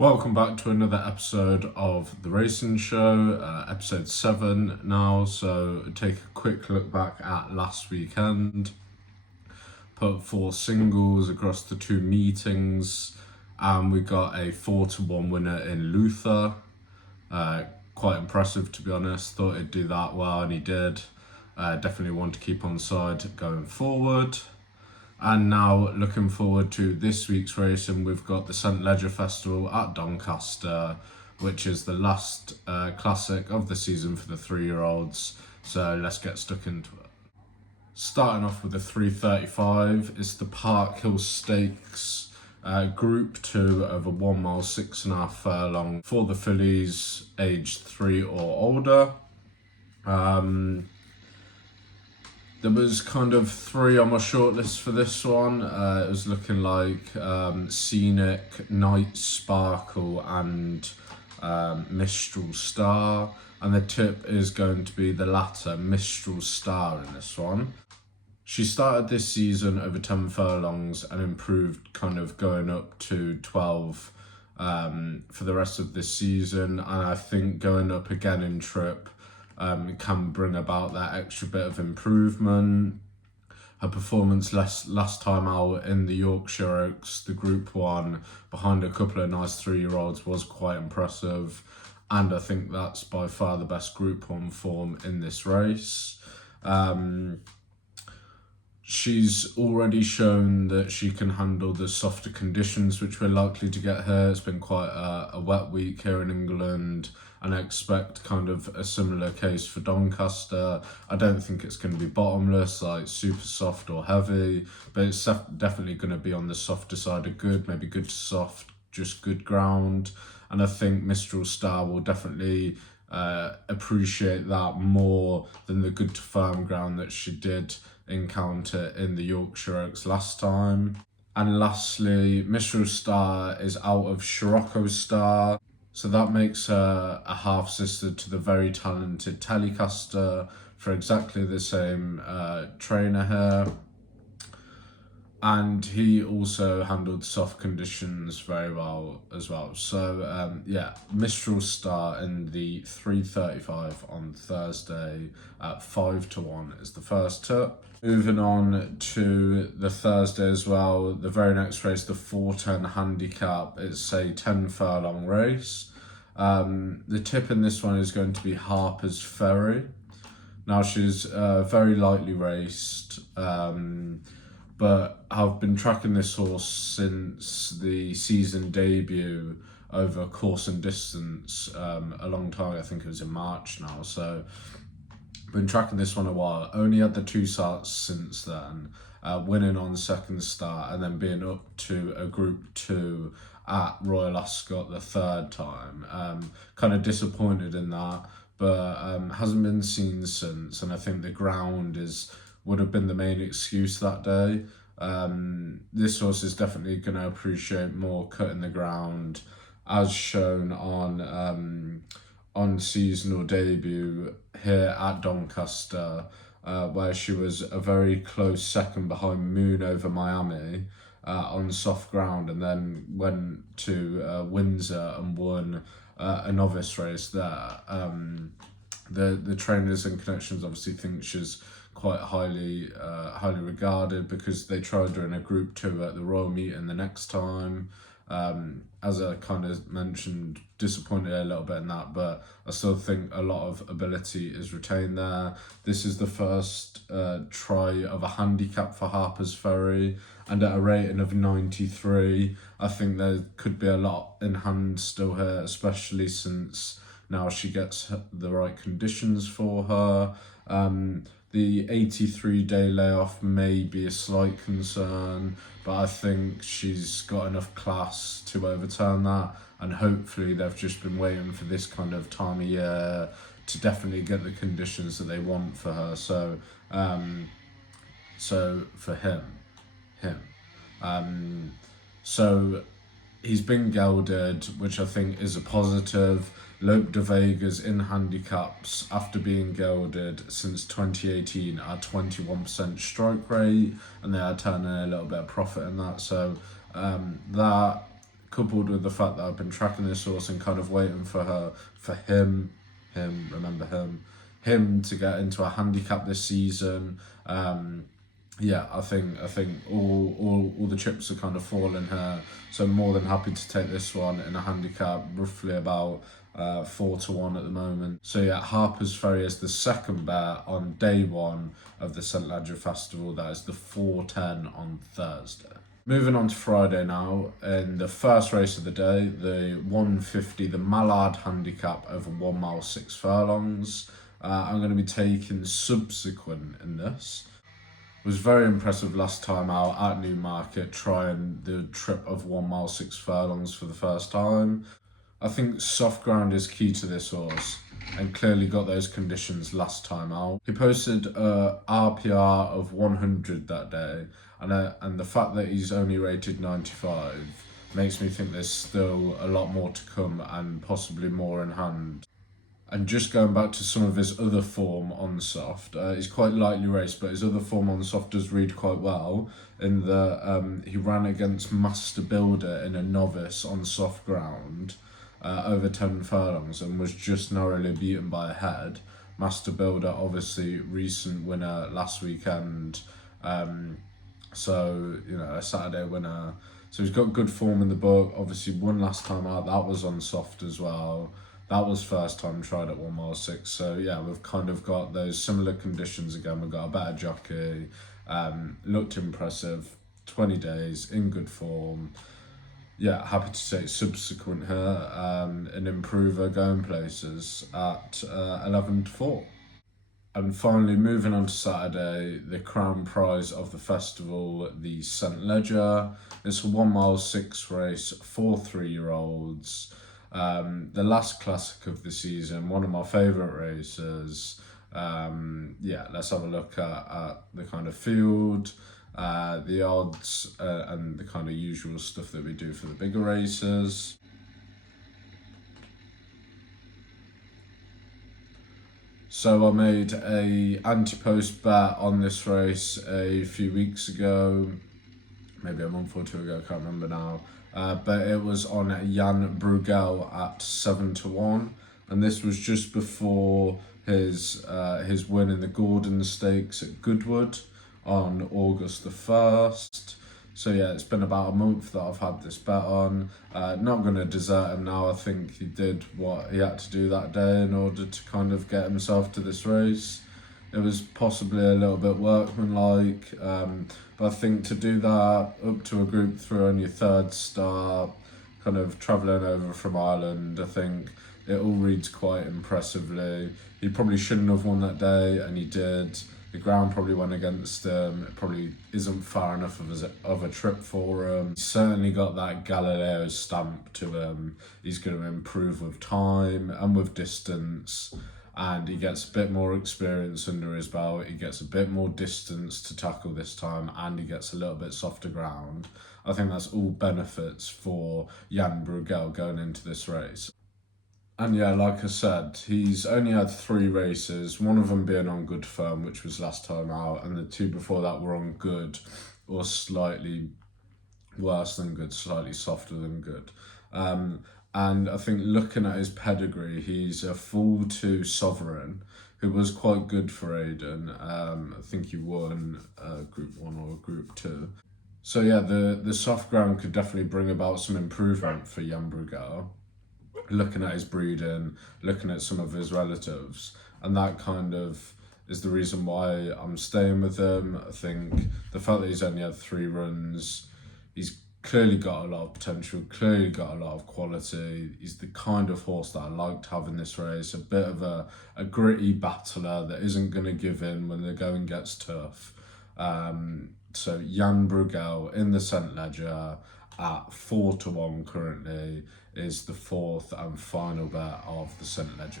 Welcome back to another episode of The Racing Show, episode 7 now. So, take a quick look back at last weekend. Put 4 singles across the 2 meetings, and we got a 4-1 winner in Luther. Quite impressive, to be honest. Thought he'd do that well, and he did. Definitely want to keep on side going forward. And now looking forward to this week's racing, we've got the St Leger Festival at Doncaster, which is the last classic of the season for the 3-year-olds. So let's get stuck into it. Starting off with the 3:35, it's the Park Hill Stakes, Group 2 over 1 mile, 6.5 furlong for the fillies aged 3 or older. There was kind of 3 on my shortlist for this one. It was looking like Scenic, Night Sparkle and Mistral Star. And the tip is going to be the latter, Mistral Star, in this one. She started this season over 10 furlongs and improved, kind of going up to 12 for the rest of this season. And I think going up again in trip can bring about that extra bit of improvement. Her performance last time out in the Yorkshire Oaks, the Group 1, behind a couple of nice 3-year-olds, was quite impressive. And I think that's by far the best Group 1 form in this race. She's already shown that she can handle the softer conditions which we're likely to get her. It's been quite a wet week here in England, and I expect kind of a similar case for Doncaster. I don't think it's going to be bottomless, like super soft or heavy, but it's definitely going to be on the softer side of good, maybe good to soft, just good ground. And I think Mistral Star will definitely appreciate that more than the good to firm ground that she did encounter in the Yorkshire Oaks last time. And lastly, Mistral Star is out of Scirocco Star, so that makes her a half sister to the very talented Telecaster for exactly the same trainer here. And he also handled soft conditions very well as well. So Mistral Star in the 3:35 on Thursday at 5-1 is the first tip. Moving on to the Thursday as well, the very next race, the 4:10 handicap. It's a 10 furlong race. The tip in this one is going to be Harpers Ferry. Now she's very lightly raced, but I've been tracking this horse since the season debut over course and distance a long time. I think it was in March now, so been tracking this one a while. Only had the 2 starts since then, winning on second start and then being up to a Group 2 at Royal Ascot the 3rd time. Kind of disappointed in that, but hasn't been seen since, and I think the ground would have been the main excuse that day. This horse is definitely going to appreciate more cutting the ground, as shown on seasonal debut here at Doncaster, where she was a very close second behind Moon over Miami on soft ground, and then went to Windsor and won a novice race there. The trainers and connections obviously think she's quite highly regarded because they tried her in a Group 2 at the Royal Meeting the next time. As I kind of mentioned, disappointed a little bit in that, but I still think a lot of ability is retained there. This is the first try of a handicap for Harpers Ferry, and at a rating of 93, I think there could be a lot in hand still here, especially since now she gets the right conditions for her. The 83-day layoff may be a slight concern, but I think she's got enough class to overturn that, and hopefully they've just been waiting for this kind of time of year to definitely get the conditions that they want for her. So for him. So he's been gelded, which I think is a positive. Lope de Vega's in handicaps after being gelded since 2018 at 21% strike rate, and they are turning a little bit of profit in that. So that coupled with the fact that I've been tracking this horse and kind of waiting for him, remember him to get into a handicap this season. Yeah, I think all the chips are kind of falling here. So I'm more than happy to take this one in a handicap, roughly about 4-1 at the moment. So yeah, Harpers Ferry is the second bet on day one of the St Ledger Festival. That is the 4:10 on Thursday. Moving on to Friday now, in the first race of the day, the 150, the Mallard handicap over 1 mile 6 furlongs. I'm going to be taking Subsequent in this. Was very impressive last time out at Newmarket, trying the trip of 1 mile 6 furlongs for the first time. I think soft ground is key to this horse, and clearly got those conditions last time out. He posted a RPR of 100 that day, and the fact that he's only rated 95 makes me think there's still a lot more to come and possibly more in hand. And just going back to some of his other form on soft, he's quite lightly raced, but his other form on soft does read quite well. In that he ran against Master Builder in a novice on soft ground over 10 furlongs and was just narrowly beaten by a head. Master Builder, obviously, recent winner last weekend. So, a Saturday winner. So he's got good form in the book. Obviously, won last time out. That was on soft as well. That was first time tried at 1 mile 6. So yeah, we've kind of got those similar conditions again. We've got a better jockey, looked impressive, 20 days, in good form. Yeah, happy to say Subsequent here, an improver going places at 11-4. And finally, moving on to Saturday, the crown prize of the festival, the St Ledger. It's a 1 mile 6 race for 3-year-olds. The last classic of the season, one of my favourite races. Yeah, let's have a look at the kind of field, the odds, and the kind of usual stuff that we do for the bigger races. So I made a anti-post bet on this race a few weeks ago, maybe a month or two ago, I can't remember now. But it was on Jan Brueghel at 7-1, and this was just before his win in the Gordon Stakes at Goodwood on August the 1st. So yeah, it's been about a month that I've had this bet on. Not going to desert him now. I think he did what he had to do that day in order to kind of get himself to this race. It was possibly a little bit workmanlike, but I think to do that up to a Group 3 on your third start, kind of travelling over from Ireland, I think it all reads quite impressively. He probably shouldn't have won that day, and he did. The ground probably went against him. It probably isn't far enough of a trip for him. He's certainly got that Galileo stamp to him. He's going to improve with time and with distance, and he gets a bit more experience under his belt. He gets a bit more distance to tackle this time, and he gets a little bit softer ground. I think that's all benefits for Jan Brueghel going into this race. And yeah, like I said, he's only had 3 races, one of them being on good form, which was last time out, and the 2 before that were on good or slightly worse than good, slightly softer than good. And I think looking at his pedigree, he's a full 2 Sovereign, who was quite good for Aidan. I think he won Group 1 or Group 2. So yeah, the soft ground could definitely bring about some improvement for Jan Brueghel. Looking at his breeding, looking at some of his relatives, and that kind of is the reason why I'm staying with him. I think the fact that he's only had 3 runs, he's clearly got a lot of potential, clearly got a lot of quality. He's the kind of horse that I liked having this race, a bit of a gritty battler that isn't going to give in when the going gets tough. So Jan Brueghel in the St Ledger at 4-1 currently is the 4th and final bet of the St Ledger.